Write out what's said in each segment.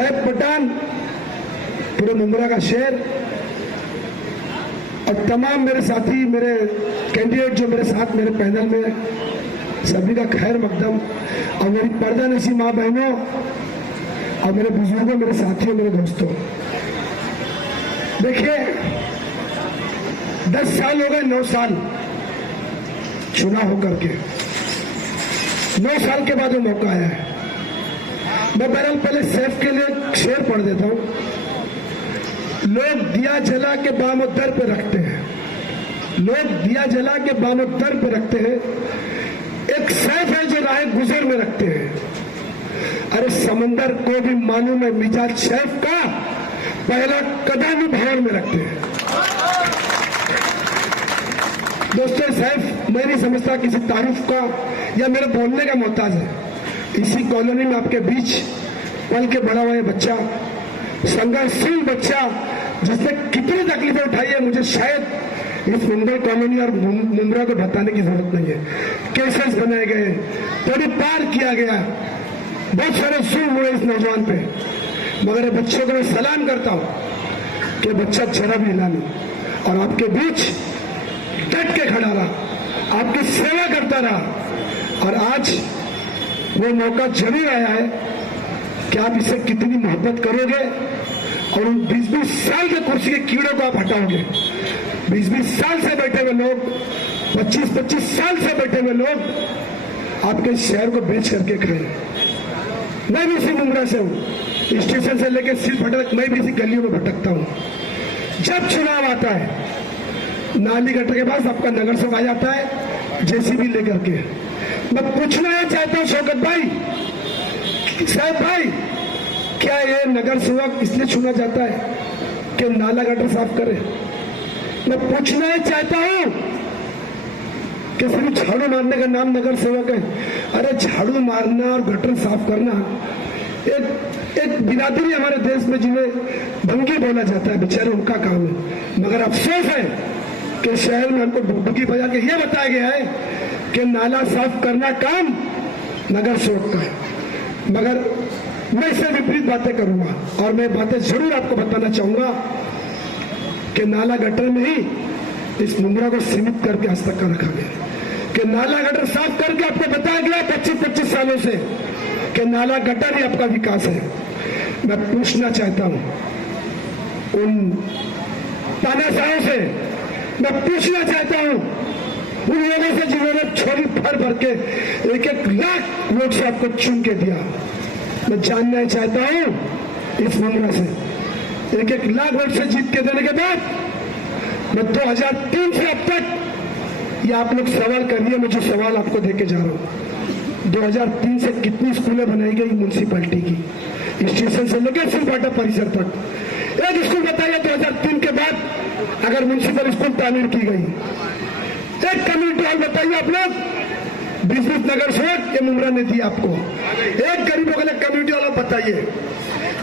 सैफ पठान, पूरे मुंब्रा का शेर और तमाम मेरे साथी, मेरे कैंडिडेट जो मेरे साथ मेरे पैनल में, सभी का खैर मकदम। और मेरी पर्दा नशी माँ बहनों और मेरे बुजुर्गों, मेरे साथियों, मेरे दोस्तों, देखिए 10 साल हो गए, 9 साल चुनाव होकर के, 9 साल के बाद वो मौका आया है। मैं बहरहाल पहले सैफ के लिए शेर पढ़ देता हूं। लोग दिया जला के बामो दर पे रखते हैं, लोग दिया जला के बामो दर पे रखते हैं, एक सैफ है जो राह गुजर में रखते हैं। अरे समंदर को भी मालूम है मिजाज सैफ का, पहला कदम ही भाड़ में रखते हैं। दोस्तों, सैफ मैं नहीं समझता किसी तारीफ का या मेरे बोलने का मोहताज है। इसी कॉलोनी में आपके बीच पल के बड़ा हुआ बच्चा, संघर्षशील बच्चा, जिसने कितनी तकलीफें उठाई है, मुझे शायद इस मुंबई कॉलोनी और मुंब्रा को बताने की जरूरत नहीं है। केसेस बनाए गए, तड़ी पार किया गया, बहुत सारे जुल्म हुए इस नौजवान पे, मगर बच्चों को मैं सलाम करता हूं कि बच्चा जरा भी हिला नहीं और आपके बीच डट के खड़ा रहा, आपकी सेवा करता रहा। और आज वो मौका जरूर आया है कि आप इसे कितनी मोहब्बत करोगे और उन 20-20 साल के कुर्सी के कीड़ों को आप हटाओगे। 20-20 साल से बैठे हुए लोग, 25-25 साल से बैठे हुए लोग आपके शहर को बेच करके खाए। मैं भी इसी मुंब्रा से हूं, स्टेशन से लेकर सिर्फ भटक, मैं भी इसी गलियों में भटकता हूं। जब चुनाव आता है, नाली गटर के पास आपका नगर सेवक आ जाता है जेसीबी लेकर के। मैं पूछना है चाहता हूं शौकत भाई, साहब भाई, क्या ये नगर सेवक इसलिए चुना जाता है कि नाला गटर साफ करे? मैं पूछना है चाहता हूं कि सिर्फ झाड़ू मारने का नाम नगर सेवक है? अरे झाड़ू मारना और गटर साफ करना एक बिरादरी हमारे देश में जिन्हें भंगी बोला जाता है, बेचारे उनका काम है। मगर अफसोस है कि शहर में हमको डुगडुगी बजा के यह बताया गया है कि नाला साफ करना काम नगर सेवक का है। मगर मैं इससे विपरीत बातें करूंगा और मैं बातें जरूर आपको बताना चाहूंगा कि नाला गटर में ही इस मुंब्रा को सीमित करके आज तक का रखा गया, कि नाला गटर साफ करके आपको बताया गया 25-25 सालों से कि नाला गटर ही आपका विकास है। मैं पूछना चाहता हूं उन तानाशाहों से, मैं पूछना चाहता हूं उन लोगों से जिन्होंने छोरी भर भर के 1-1 लाख वोट से आपको चुन के दिया। मैं जानना चाहता हूं इस मुंब्रा से 1-1 लाख वोट से जीत के देने के बाद मैं 2003 से अब तक, ये आप लोग सवाल करिए, मैं जो सवाल आपको देके जा रहा हूं, 2003 से कितनी स्कूलें बनाई गई म्यूनसिपैलिटी की, स्टेशन से लेकर सिलवाटा परिसर तक? एक स्कूल बताइए 2003 के बाद अगर म्यूनसिपल स्कूल तामीर की गई। एक कम्युनिटी हॉल बताइए आप लोग, 20-20 नगर सेवक ये मुंब्रा ने दिया आपको। एक गरीबों के लिए कम्युनिटी हॉल बताइए,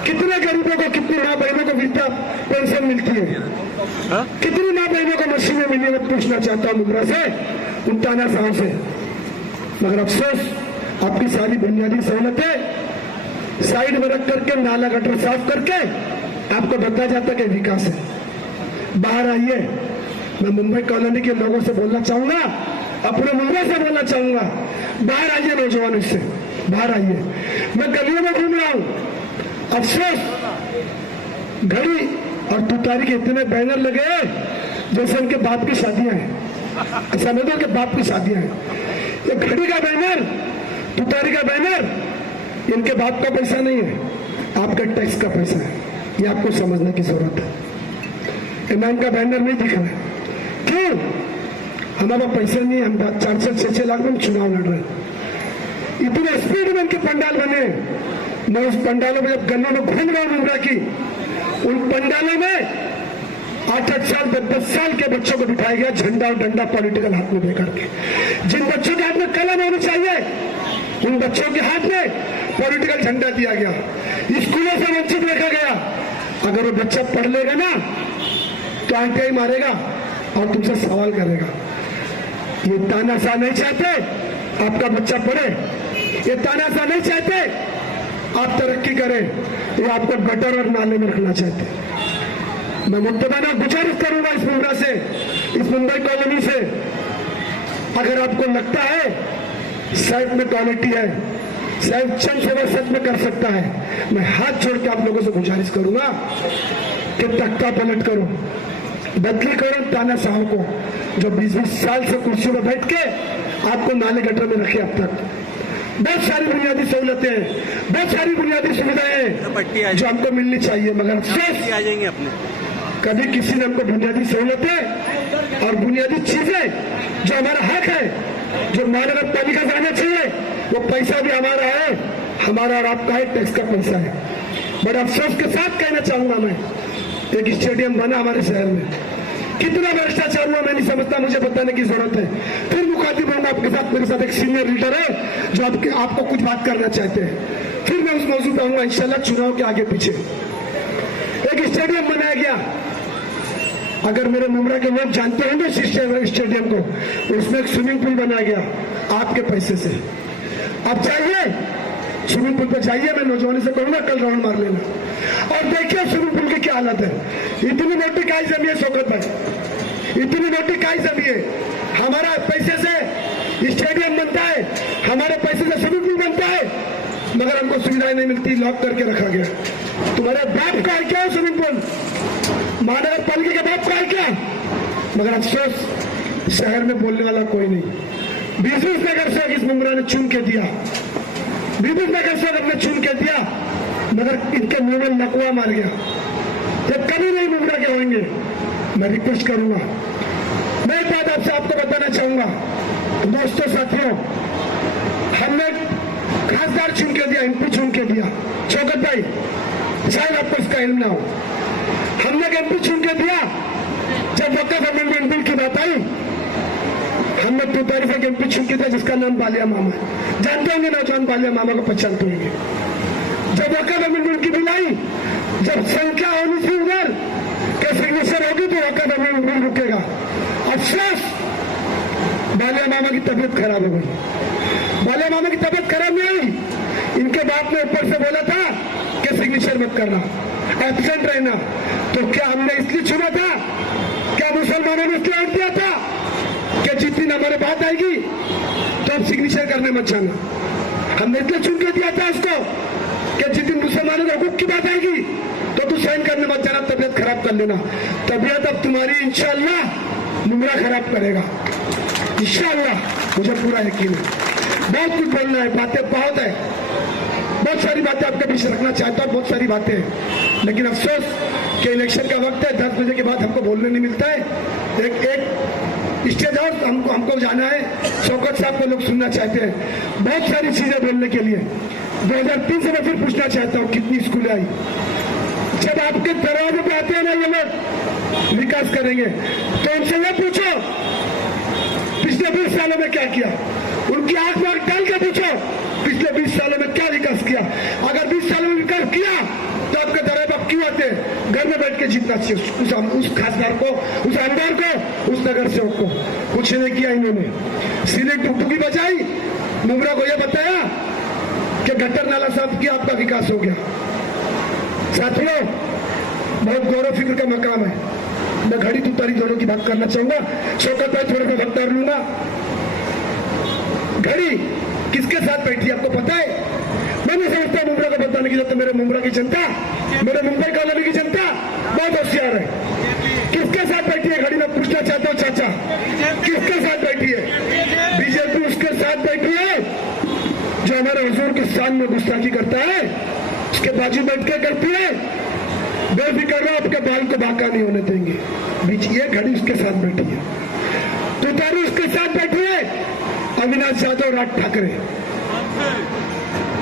कितने गरीबों को, कितनी माँ बहनों को वृद्धा पेंशन मिलती है, कितनी माँ बहनों को मशीनें मिली? मैं पूछना चाहता हूँ मुंब्रा से, उन तानाशाहों से। मगर अफसोस आपकी सारी बुनियादी सहूलतें साइड में रख करके, नाला गटर साफ करके आपको बताया जाता है कि विकास है। बाहर आइए, मैं मुंबई कॉलोनी के लोगों से बोलना चाहूंगा, अपने मुंबई से बोलना चाहूंगा, बाहर आइए नौजवानों से, बाहर आइए। मैं गलियों में घूम रहा हूं, अफसोस घड़ी और तुतारी के इतने बैनर लगे जैसे उनके बाप की शादियां हैं, ऐसा नहीं तो कि बाप की शादियां हैं। ये घड़ी का बैनर, तुतारी का बैनर, इनके बाप का पैसा नहीं है, आपका टैक्स का पैसा है। ये आपको समझने की जरूरत है। इमाम का बैनर नहीं दिख रहा है, क्यों? हमारा पैसा नहीं है, हम 4-6 लाख में चुनाव लड़ रहे हैं। इतने स्पीड में इनके पंडाल बने, मैं उस पंडालों में जब गलियों में घूम रहा हूं मुंब्रा की, उन पंडालों में 8-8 साल 10-10 साल के बच्चों को बिठाया गया, झंडा और डंडा पॉलिटिकल हाथ में देकर के। जिन बच्चों के हाथ में कलम होनी चाहिए, उन बच्चों के हाथ में पॉलिटिकल झंडा दिया गया, स्कूलों से वंचित रखा गया। अगर वो बच्चा पढ़ लेगा ना तो आंटियां मारेगा और तुमसे सवाल करेगा। ये तानाशाह नहीं चाहते आपका बच्चा पढ़े, ये तानाशाह नहीं चाहते आप तरक्की करें, ये आपको गटर और नाले में रखना चाहते हैं। मैं मुक्तबाना गुजारिश करूंगा इस मुंबई से, इस मुंबई कॉलोनी से, अगर आपको लगता है साहब में क्वालिटी है, साहब चंद सेवा सच में कर सकता है, मैं हाथ जोड़ के आप लोगों से गुजारिश करूंगा कि तख्ता पलट करो, बदली करो तानाशाहों को जो 20-20 साल से कुर्सियों में बैठ के आपको नाले गटर में रखे। अब तक बहुत सारी बुनियादी सहूलतें हैं, बहुत सारी बुनियादी सुविधाएं जो हमको मिलनी चाहिए, मगर अफसोस आ जाएंगे अपने कभी किसी ने हमको बुनियादी सहूलतें और बुनियादी चीजें जो हमारा हक है, जो महानगर पालिका से आना चाहिए, वो पैसा भी हमारा है, हमारा और आपका है, टैक्स का पैसा है। बड़े अफसोस के साथ कहना चाहूंगा मैं, एक स्टेडियम बना हमारे शहर में, कितना भ्रष्टाचार हुआ मैं नहीं समझता, मुझे बताने की जरूरत है। फिर मुखातिब होऊंगा आपके साथ, मेरे साथ एक सीनियर लीडर है जो आपको कुछ बात करना चाहते हैं, फिर मैं उस मौजूद पे आऊंगा इंशाल्लाह चुनाव के आगे पीछे। एक स्टेडियम बनाया गया, अगर मेरे मुमरा के लोग जानते होंगे स्टेडियम को, उसमें एक स्विमिंग पूल बनाया गया आपके पैसे से। आप चाहिए स्विमिंग पूल पर जाइए, मैं नौजवानों से कहूंगा कल राउंड मार लेना और देखिए स्विमिंग पूल की क्या हालत है। इतनी मोटी काई जमी है शौकत भाई, इतनी मोटी काई जमी है। हमारा पैसे से स्टेडियम बनता है, हमारे पैसे से स्विमिंग पूल बनता है, मगर हमको सुविधाएं नहीं मिलती, लॉक करके रखा गया। तुम्हारे बाप का है क्या स्विमिंग पूल? महानगर पालिका के बाप का है क्या? मगर अफसोस शहर में बोलने वाला कोई नहीं। बिजनेस नगर से इस मुमरा ने चुन के दिया, बिजनेस नगर से हमने चुन के दिया, मगर इनके मुंह में लकवा मार गया। जब कभी नहीं मुमरा के होंगे, मैं रिक्वेस्ट करूंगा, मैं एक बात आपसे आपको बताना चाहूंगा दोस्तों साथियों, हमने खासदार चुन के दिया, एमपी चुन के दिया। शौकत भाई शायद आपको इसका इल्म ना हो, हमने एमपी चुन के दिया। जब वक़्फ़ अमेंडमेंट बिल की बात आई, हमने 2 तारीख एक एमपी चुन के दिया जिसका नाम बालिया मामा है। जानते होंगे नौजवान बालिया मामा को पहचानते होंगे। जब वक़्फ़ अमेंडमेंट की बिल आई, जब संख्या होनी थी उधर के सिग्नेचर होगी तो वक़्फ़ अमेंडमेंट बिल रुकेगा। अफसोस बालिया मामा की तबीयत खराब हो गई। बालिया मामा की तबीयत खराब नहीं आई, इनके बाप ने ऊपर से बोला था कि सिग्नेचर मत करना, एब्सेंट रहना। तो क्या हमने इसलिए चुना था? क्या मुसलमानों ने इसलिए वोट दिया था कि जिस दिन हमारे बात आएगी तो अब सिग्नेचर करने मत जाना? हमने इसलिए चुन के दिया था उसको कि जिस दिन मुसलमानों के हुकूक की बात आएगी तो तू साइन करने मत जाना, तबियत खराब कर लेना। तबियत अब तुम्हारी इंशाअल्लाह मुमरा खराब करेगा, इंशाअल्लाह, मुझे पूरा यकीन है। बहुत कुछ बोलना है, बातें बहुत है, बहुत सारी बातें आपके बीच रखना चाहता हूँ, बहुत सारी बातें हैं, लेकिन अफसोस कि इलेक्शन का वक्त है, 10 बजे के बाद हमको बोलने नहीं मिलता है। एक स्टेज और हमको जाना है, शौकत साहब को लोग सुनना चाहते हैं, बहुत सारी चीजें बोलने के लिए। 2003 से मैं फिर पूछना चाहता हूँ कितनी स्कूलें आई? जब आपके दरवाजे पे आते हैं ना ये लोग विकास करेंगे, तो उनसे ये पूछो पिछले 20 सालों में क्या किया, उनकी आंख में डाल के पूछो पिछले 20 सालों में क्या विकास किया। अगर 20 सालों में विकास किया तो आपके दरबार आप क्यों आते? घर में बैठ के जीतना चाहिए उस खासदार को, उस आमदार को, उस नगर सेवक को। कुछ नहीं किया इन्होंने, सीधे टुकटुकी बजाई, मुमरा को यह बताया कि गटर नाला साफ किया, आपका विकास हो गया। साथियों, बहुत गौरव फिक्र का मकाम है। मैं घड़ी तुतारी दोनों की बात करना चाहूंगा, शौकत भाई थोड़ा सा वक्त लूंगा। घड़ी किसके साथ बैठी आपको पता है? मैं नहीं समझता मुमरा को बताने की जरूरत। मेरे मुमरा की जनता, मेरे मुंबई कॉलोनी की जनता बहुत होशियार है। किसके साथ बैठी है घड़ी? मैं पूछना चाहता हूँ चाचा, किसके साथ बैठी है? बीजेपी उसके साथ बैठी है जो हमारे हुजूर के शान में गुस्ताखी करता है, उसके बाजू बैठ के करती है। बेफिक्र रहो, आपके बाल को बाका नहीं होने देंगे। बीच ये घड़ी उसके साथ बैठी है, तुतारी उसके साथ बैठी है। अविनाश यादव, राज ठाकरे,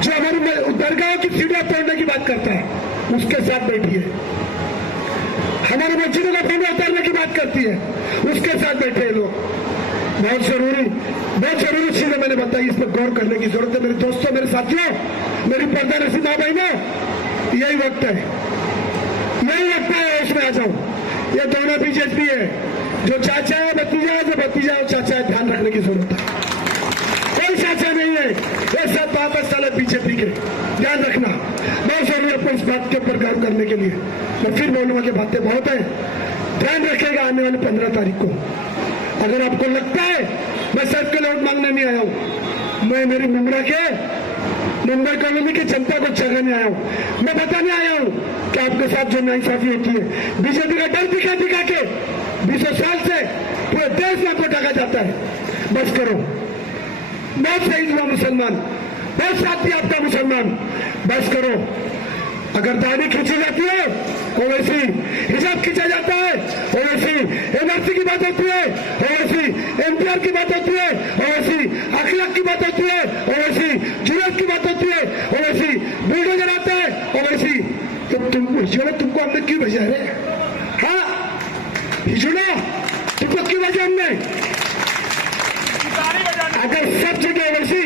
जो हमारी दरगाह की सीढ़ियां तोड़ने की बात करता है, उसके साथ बैठी है। हमारी मस्जिदों का फंडा उतारने की बात करती है, उसके साथ बैठे हैं लोग। बहुत जरूरी चीजें मैंने बताई, इस पर गौर करने की जरूरत है। मेरे दोस्तों, मेरे साथियों, मेरी पर्दा नसीब माँ बहनों, यही वक्त है, यही वक्त है, उसमें आ जाओ। ये दोनों बीजेपी है, जो चाचा है भतीजा है, जो भतीजा है चाचा है, ध्यान रखने की जरूरत है। कोई चाचा नहीं है, ये सब वापस साले बीजेपी के, ध्यान रखना। बात के ऊपर गर्व करने के लिए। मैं फिर बोलूंगा कि बातें बहुत है, ध्यान रखेगा आने वाले 15 तारीख को। अगर आपको लगता है मैं सर के वोट मांगने नहीं आया हूं, मैं मेरी मुंबई कॉलोनी की जनता को जगाने आया हूं। मैं बताने आया हूं कि आपके साथ जो नाइंसाफी होती है, बीजेपी का डर दिखा दिखा के 20 साल से पूरे देश में आपको ढका जाता है। बस करो, बहुत शहीद हुआ मुसलमान, बहुत साथी आपका मुसलमान, बस करो। अगर दाढ़ी खींची जाती है ओवैसी हिजाब खींचा जाता है, ओवैसी एनआरसी की बात होती है, ओवैसी एनपीआर की बात होती है, ओवैसी अखलाक की बात होती है, ओवैसी जुर्रत की बात होती है, ओवैसी बुलडोजर आता है, ओवैसी तो तुमको हमने क्यों भेजा है? हाँ हिजुड़ा तुमको क्यों भेजा हमने? अगर सब जगह ओवैसी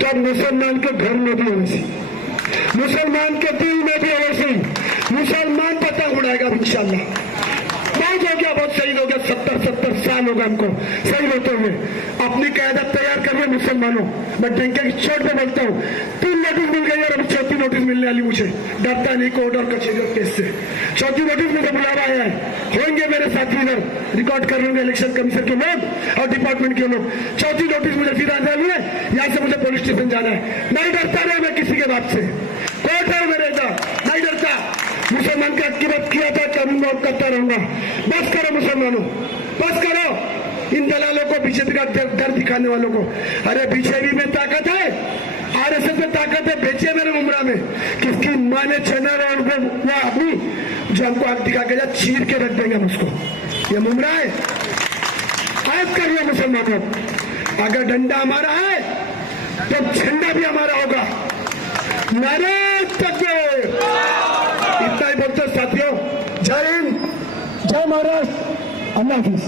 तो मुसलमान के घर में भी ओवैसी, मुसलमान के दिल में भी ओवैसी, मुसलमान पतंग उड़ाएगा इंशाल्लाह। बहुत हो गया, बहुत शहीद हो गया, 70 साल होगा हमको शहीद होते हुए। अपनी क़यादत तैयार कर रहे मुसलमानों। मैं डंके की चोट पे बोलता हूँ, 3 नोटिस मिल गई और अभी 4थी नोटिस मिलने वाली मुझे। डरता नहीं कोर्ट और कचहरी और केस से। 4थी नोटिस मुझे बुलावा आया है, होंगे मेरे साथी इधर रिकॉर्ड कर लेंगे इलेक्शन कमीशन के लोग और डिपार्टमेंट के लोग। 4थी नोटिस मुझे फिर आ जानी है, यहाँ से मुझे पुलिस स्टेशन जाना है। नहीं डरता रहे मैं किसी के बात से, कोर्ट है मेरे इधर, नहीं डरता। मुसलमान के हक की बात किया था, करूंगा और करता रहूंगा। बस करो मुसलमानों, बस करो इन दलालों को, बीजेपी का डर दिखाने वालों को। अरे बीजेपी में ताकत है, आरएसएस में ताकत है, बेचे मेरे मुमरा में किसकी माँ ने चैनल और वो आदमी जो हमको आग दिखा के चीर के रख देंगे हम उसको। ये मुमरा है, आज कर लो मुसलमानों। अगर डंडा हमारा है तो झंडा भी हमारा होगा। नारे तकबीर। इतना ही बोलते साथियों, जय हिंद, जय महाराष्ट्र, अल्लाह हाफिज।